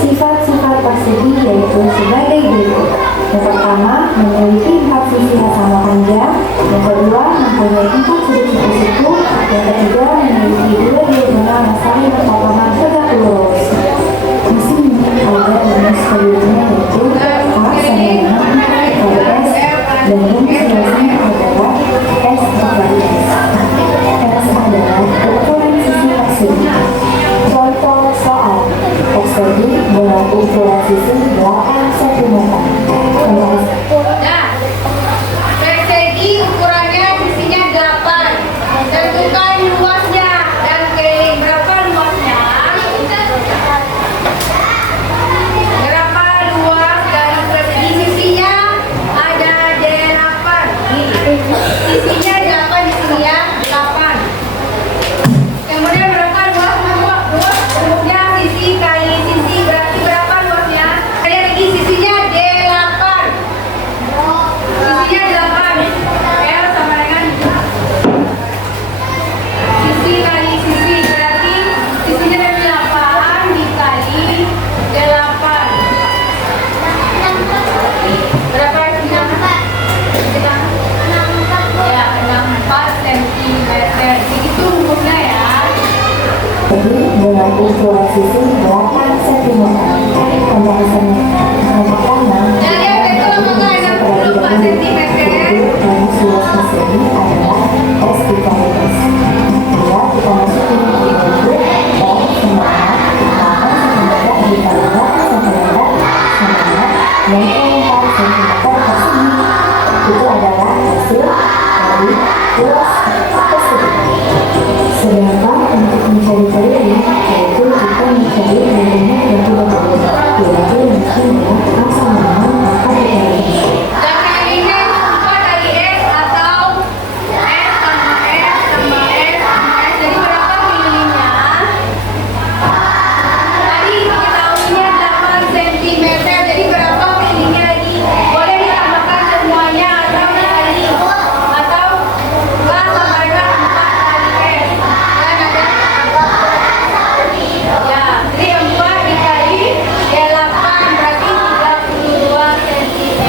Sifat-sifat persegi yaitu sebagai berikut. Yang pertama, memiliki 4 sisi yang sama panjang. Yang kedua, mempunyai 4 sudut siku-siku. Yang ketiga, memiliki 2 diagonal yang saling berpapasan tegak lurus. Mesin ada rumus selanjutnya yaitu A sama dengan S dan rumus selanjutnya adalah S dikali S. S adalah ukuran sisi persegi. Contoh soal persegi dengan ukuran sisi 8 cm. Nah, persegi ukurannya sisinya 8. Tentukan luasnya dan keliling. Berapa luasnya? Berapa luas dari persegi? Sisinya ada 8. Sisinya 8 di sini ya, 8. Kemudian berapa luas? Kemudian sisi kali sisi berarti berapa luasnya? Ada lagi sisinya 8. Sisinya 8. L sama dengan sisi kali sisi berarti sisinya dari 8 dikali 8. Berapa sisinya? Ya, 64 cm. Begitu rumusnya ya. Jadi dengan ukuran sisi 8 cm. Pembahasannya pertama, rumus luas persegi adalah S dikali S. Ya, kita masukin yaitu S sama 8 cm dikali 8 cm sama 64 cm persegi. Itu adalah hasil dari luas persegi. Sedangkan untuk mencari ini yaitu kita mencari nilainya yang tidak boleh, yaitu mestinya A sama dengan 4 dikali S. Dan kalinya 4 kali S atau S sama S sama S sama S. Jadi berapa kelilingnya? Tadi diketahuinya 8 cm. Jadi berapa kelilingnya lagi? Boleh ditambahkan semuanya atau dikali. Atau A sama dengan 4 kali S. Dan ada ya, jadi 4 dikali 8 berarti 32 cm.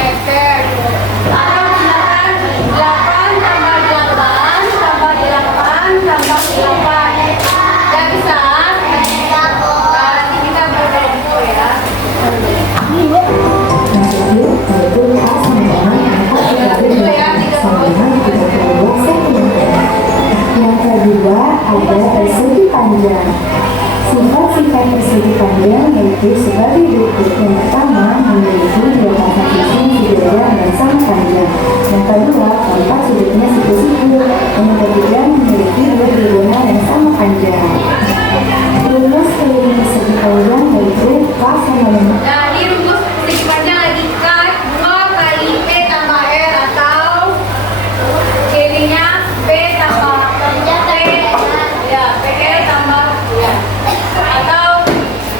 Atau gunakan 8 tambah 8 tambah 8 tambah 8. Dan bisa nanti kita berbentuk ya. Yaitu A sama dengan 4 dikali 8 sama dengan 32 cm. Yang kedua ada persegi panjang. Sifat-sifat persegi panjang yaitu sebagai berikut. Yang pertama, memiliki 2 pasang sisi sejajar dan sama panjang. Yang kedua, 4 sudutnya siku-siku. Yang ketiga, memiliki 2 diagonal yang sama panjang. Rumus keliling persegi panjang yaitu K sama dengan Nah, ini rumus persegi panjang lagi kan 2 kali P tambah R atau kelilingnya P tambah P ya PL tambah ya atau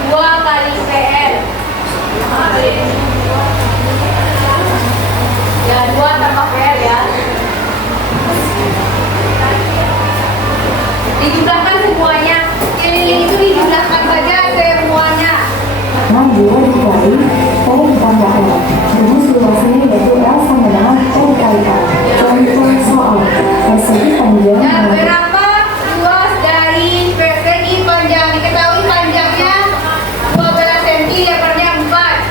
2 kali PL ya 2 tambah PL ya. Dijumlahkan semuanya. Keliling itu dijumlahkan saja semuanya. 2 dikali P ditambah R. Rumus luasnya yaitu L sama dengan P dikali R. Contoh soal persegi panjang Dan berapa luas dari persegi panjang? Diketahui panjangnya 12 cm, lebarnya 4.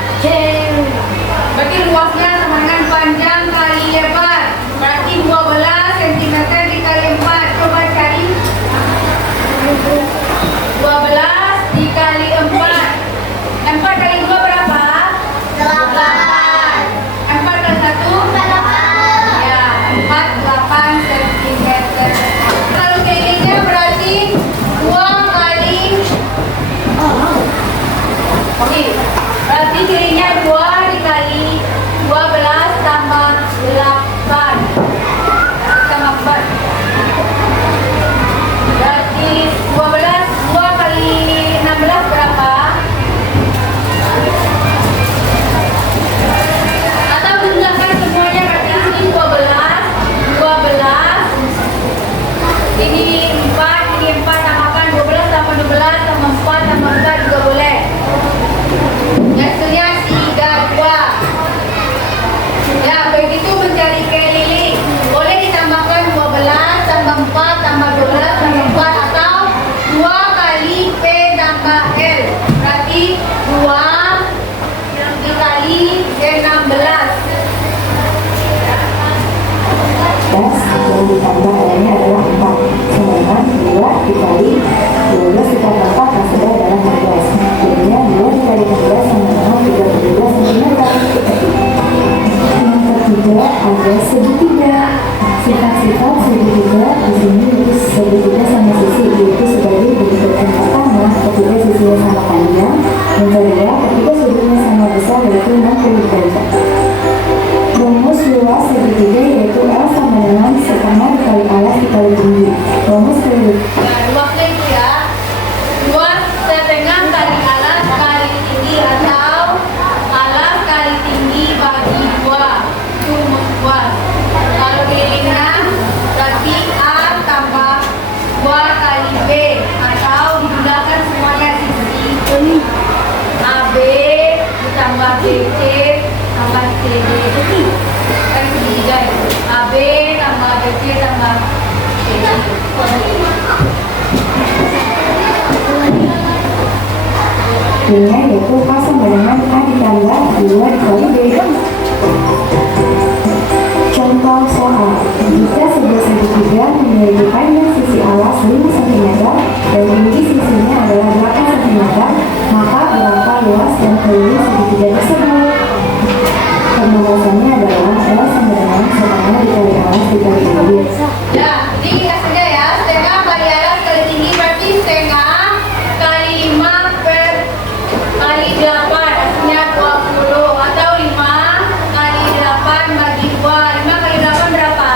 Berarti luasnya sama dengan panjang kali lebar. Berarti 12 cm dikali 4. Coba cari 12 dikali 4. 4 kali 2 berapa? 8. 4 kali 1? 8. Ya, 48 cm. Kalau kelilingnya berarti 2 kali Oke, berarti kelilingnya 2 dikali 12 tambah 8 tambah 4. Berarti 2 kali 16 berapa? Atau gunakan semuanya berarti ini 12 ini 4 tambahkan 12 tambah 12 tambah 4 tambah 4 juga boleh. ketiga sudutnya sama besar yaitu 60 derajat. Rumus luas segitiga yaitu L sama dengan setengah dikali alas dikali tinggi. Rumus kedua. Nah, luasnya itu ya. Luas setengah kali alas kali tinggi atau alas kali tinggi bagi 2. Itu rumus luas. Kalau kelilingnya berarti A tambah 2 kali B atau digunakan semuanya sisi AB ditambah BC tambah CD. Kan segitiga itu. AB tambah BC tambah CD. Nya yaitu K sama dengan A ditambah 2 dikali B. Contoh soal, jika sebuah segitiga memiliki panjang sisi alas 5 cm dan tinggi sisinya adalah 8 cm, maka berapa luas dan keliling segitiga tersebut? Perumusannya adalah L sama dengan setengah dikali alas dikali tinggi. Nah, ini kita saja ya, setengah kali alas kali tinggi berarti setengah kali 5 per kali 8, hasilnya 20 atau 5 kali 8 bagi 2. 5 kali 8 berapa?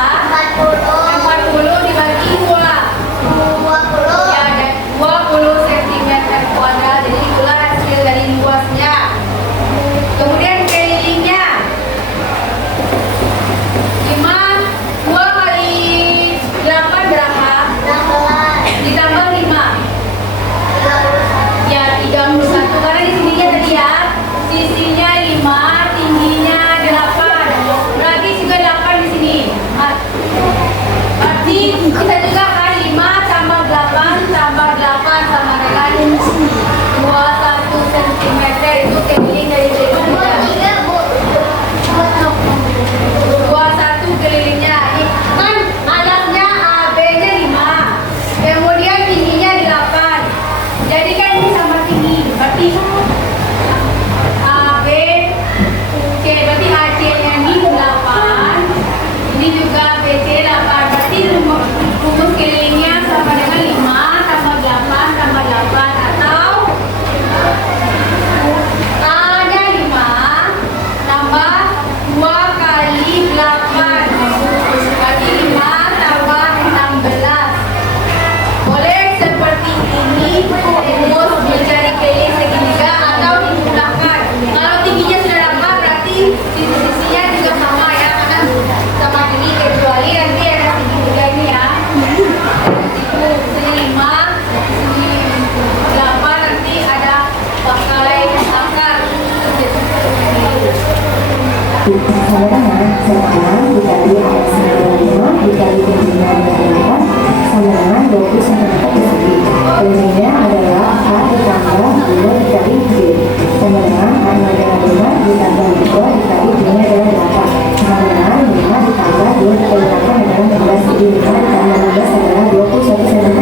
40 dibagi 2. Ya, dan 20 cm kuadrat. Jadi itulah hasil dari luasnya. Kemudian kelilingnya 2 kali 8 berapa? Ditambah 5. Ya, 31. Karena di sininya tadi ya, sisinya 5, tingginya 8. Berarti juga 8 di sini. Berarti kita juga kan 5 tambah 8 tambah 8 sama dengan 21 cm. Itu keliling dari segitiga. 21 kelilingnya. Kan alasnya AB-nya 5. Kemudian tingginya 8. Jadi kan ini sama tinggi. Berarti AB oke, berarti AC-nya ini 8. Ini juga BC 8. Berarti rumus kelilingnya sama dengan 5 tambah 8 tambah 8 atau A-nya 5 tambah 2 kali 8. Berarti 5 tambah 16. Boleh seperti ini rumus mencari keliling segitiga atau digunakan. Kalau tingginya sudah dapat berarti sisi-sisinya juga sama ya, karena sama tinggi kecuali nanti ada segitiga ini ya. Itu sini 5, sini 8, nanti ada pakai akar. Sama dengan setengah dikali alas 5 dikali tingginya 8 sama dengan 20 cm persegi. Kelilingnya adalah A ditambah 2 dikali B sama dengan A adalah 5 ditambah 2 dikali B-nya adalah 8 sama dengan 5 ditambah 2 dikali 8 adalah 16. Jadi 5 ditambah 16 adalah 21 cm.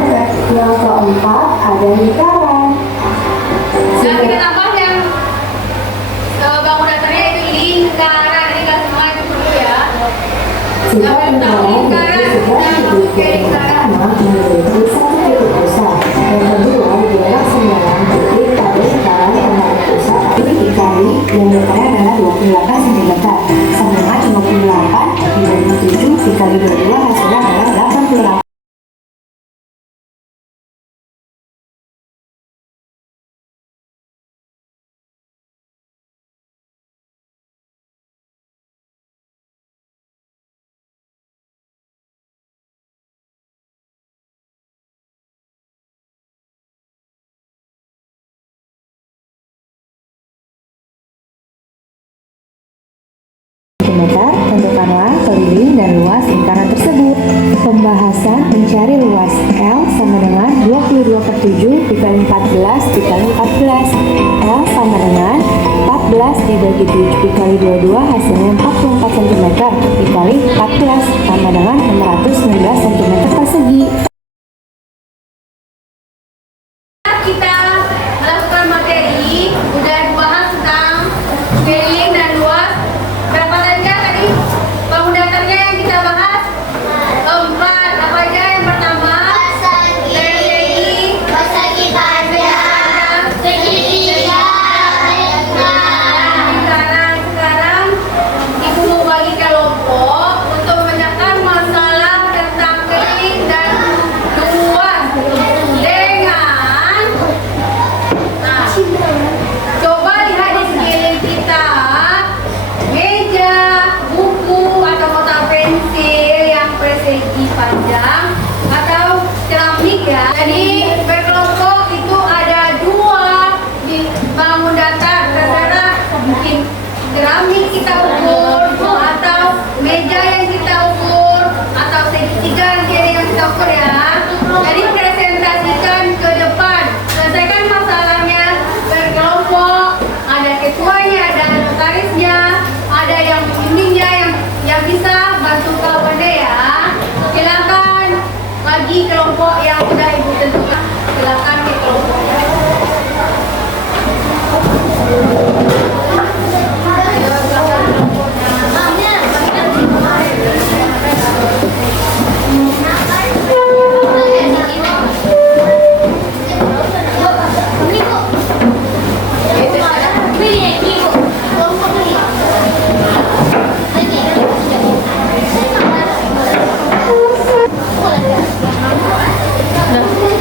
Yang keempat ada lingkaran. Nah, kita tambah yang bangun dasarnya itu lingkaran. Ini kan semua itu dulu ya. Sifat lingkaran yaitu sifat segitiga yang pertama memiliki satu titik pusat, yang kedua diarak 9 titik pada lingkaran yang ada pusat dikali yang lebarnya adalah 28 cm sama dengan 58 dibagi 7 dikali 22 hasilnya adalah 88. Tentukanlah keliling dan luas lingkaran tersebut. Pembahasan mencari luas L sama dengan 22/7 dikali 14 dikali 14. L sama dengan 14 dibagi 7 dikali 22 hasilnya 44 cm dikali 14 sama dengan 619 cm persegi. Kita melakukan materi udah bahas tentang keliling dan luas. Berapa saja tadi bangun dasarnya yang kita bahas? 4. Apa aja? Yang pertama persegi, persegi panjang, segitiga, keramik kita ukur, atau meja yang kita ukur, atau segitiga nanti ada yang kita ukur ya. Jadi presentasikan ke depan, selesaikan masalahnya berkelompok, ada ketuanya, ada notarisnya, ada yang pembimbingnya yang bisa bantu kawannya ya. Silakan bagi kelompok yang sudah ibu tentukan, silakan ke kelompok.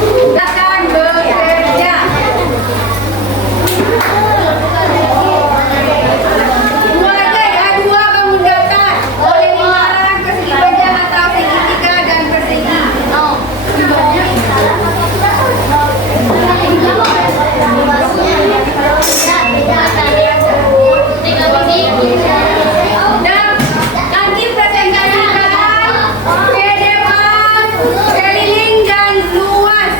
Silakan bekerja. Dua aja ya, dua kamu daftar. Boleh lingkaran, persegi panjang atau segitiga dan persegi. Dan nanti presentasikan ke depan, keliling dan luas.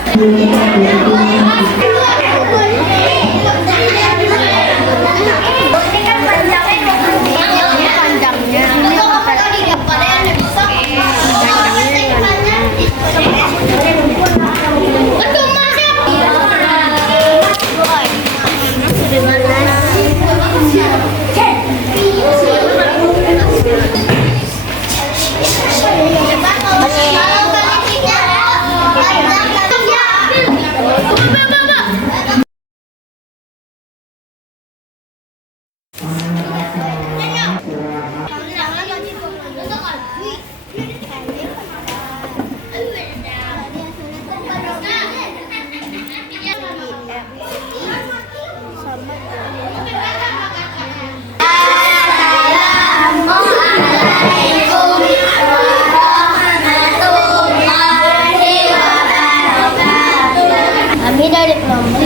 Kami dari kelompok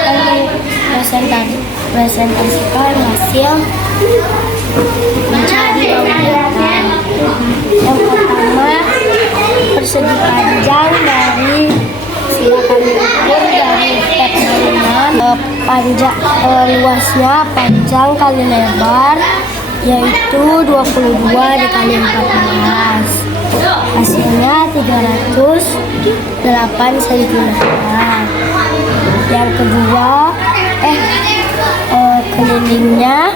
akan presentasikan hasil mencari objeknya. Yang pertama, persegi panjang dari silakan diukur dari step 5. Panjang luasnya panjang kali lebar yaitu 22 dikali 14. Hasilnya 308 cm. Yang kedua, kelilingnya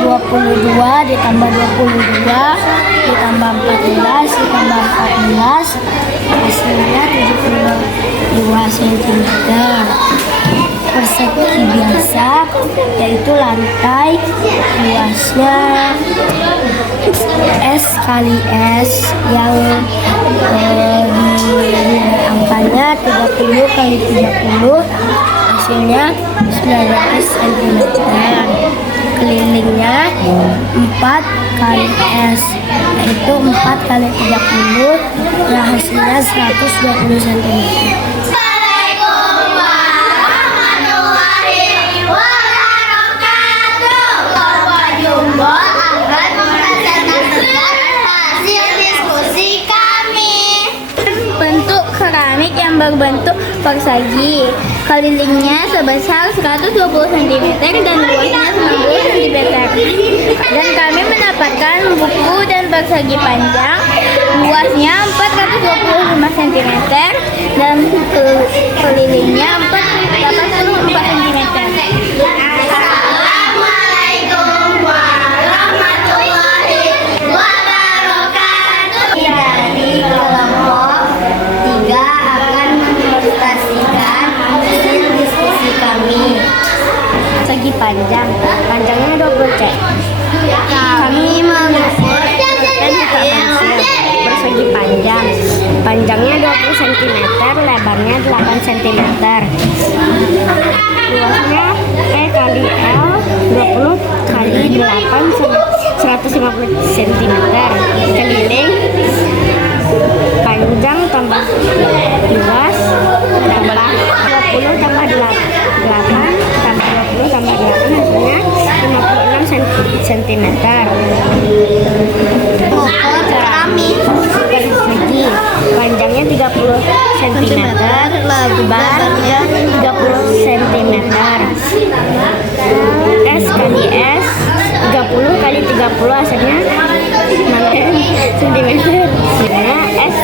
22 ditambah 22 ditambah 14 ditambah 14, hasilnya 72 cm. Persegi biasa yaitu lantai, luasnya S kali S yang di angkanya 30 kali 30, hasilnya 19 cm. Kelilingnya 4 kali S yaitu 4 kali 30, nah hasilnya 120 cm. Bentuk keramik yang berbentuk persegi, kelilingnya sebesar 120 cm dan luasnya 90 cm. Dan kami mendapatkan buku dan persegi panjang, luasnya 425 cm dan kelilingnya 84 cm. Assalamualaikum warahmatullahi wabarakatuh. Dari kelompok 3 akan mempresentasikan hasil diskusi kami. Persegi panjang, panjangnya 20 cm. Kami mengukur Dan juga pensil persegi panjang, panjangnya 20 cm, lebarnya 8 cm. Luasnya E kali L 20 kali 8 150 cm. Keliling panjang tambah luas tambah 20 tambah 8 tambah 20 tambah 8 hasilnya 56 cm. cm. Ukur keramik. Persegi, panjangnya 30 cm, lebarnya 30 cm. S kali S 30 kali 30 hasilnya 6 cm. Nah, S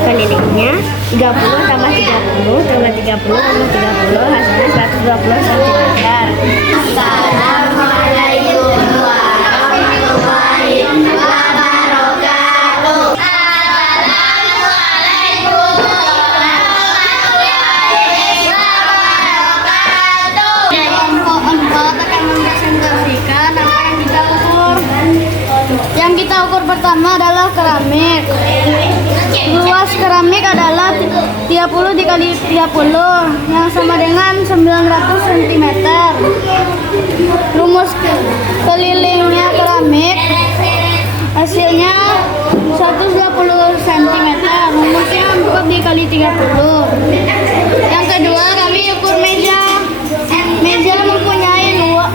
kelilingnya 30 tambah 30 tambah 30 tambah 30 hasilnya 120 cm. Assalamualaikum warahmatullahi wabarakatuh. Kelompok 4 akan mempresentasikan apa yang kita ukur. Yang kita ukur pertama adalah keramik. Luas keramik adalah 30 dikali 30 yang sama dengan 900 cm. Rumus kelilingnya keramik hasilnya 120 cm. Rumusnya 4 dikali 30. Yang kedua kami ukur meja. Meja mempunyai lebar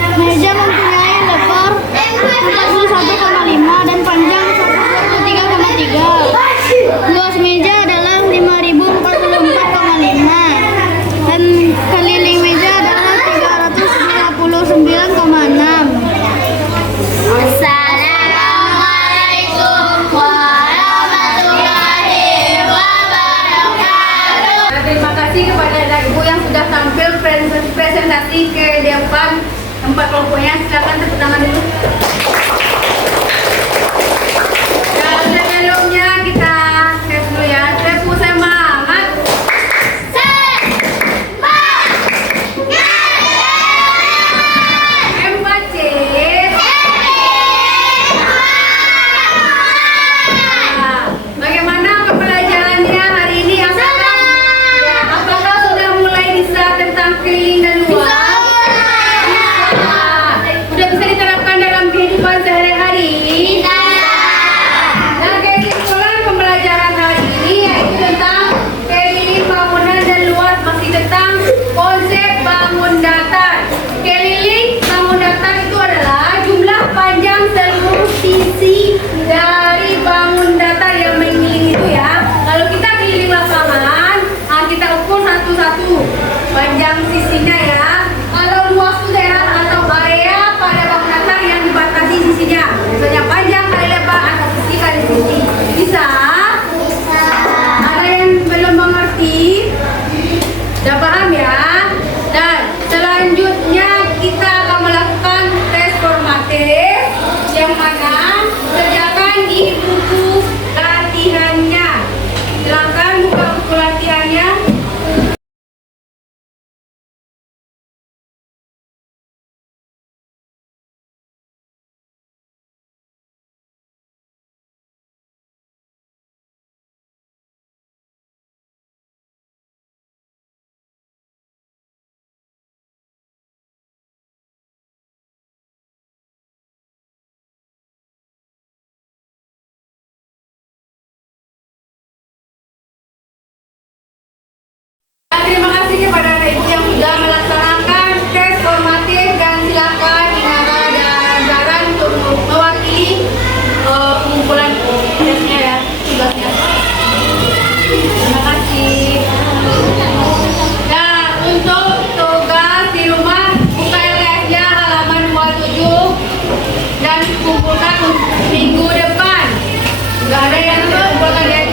41,5 dan panjang 123,3. Luas meja adalah 5044,5 dan keliling meja adalah 359,6. Assalamualaikum warahmatullahi wabarakatuh. Terima kasih kepada anak ibu yang sudah tampil presentasi ke depan tempat kelompoknya. Silakan tepuk tangan dulu. Dan sebelumnya kita tes dulu ya. Tepu semangat. M4C. Nah, bagaimana pembelajarannya hari ini? Apakah sudah mulai bisa tentang keliling dan luas? Sudah bisa diterapkan dalam kehidupan sehari-hari? Dan kesimpulan pembelajaran hari ini yaitu tentang keliling bangunan dan luas, masih tentang konsep bangun datar. Keliling bangun datar itu adalah jumlah panjang seluruh sisi dari bangun datar yang mengelilingi itu ya. Kalau kita keliling lapangan, kita ukur satu-satu panjang sisinya ya. Kalau luas itu daerah atau area pada bangun datar yang dibatasi sisinya. Misalnya panjang kali lebar atau sisi kali sisi. Bisa? Ada yang belum mengerti? Sudah paham ya? Dan selanjutnya kita akan melakukan tes formatif yang mana kerjakan di buku latihannya. Silakan buka buku latihannya. Terima kasih kepada anak ibu yang sudah melaksanakan tes formatif dan silakan Inara dan Zaran untuk mewakili pengumpulan tesnya ya, tugasnya. Terima kasih. Nah, untuk tugas di rumah buka LKS-nya halaman 27 dan kumpulkan minggu depan. Sudah ada yang kumpulkan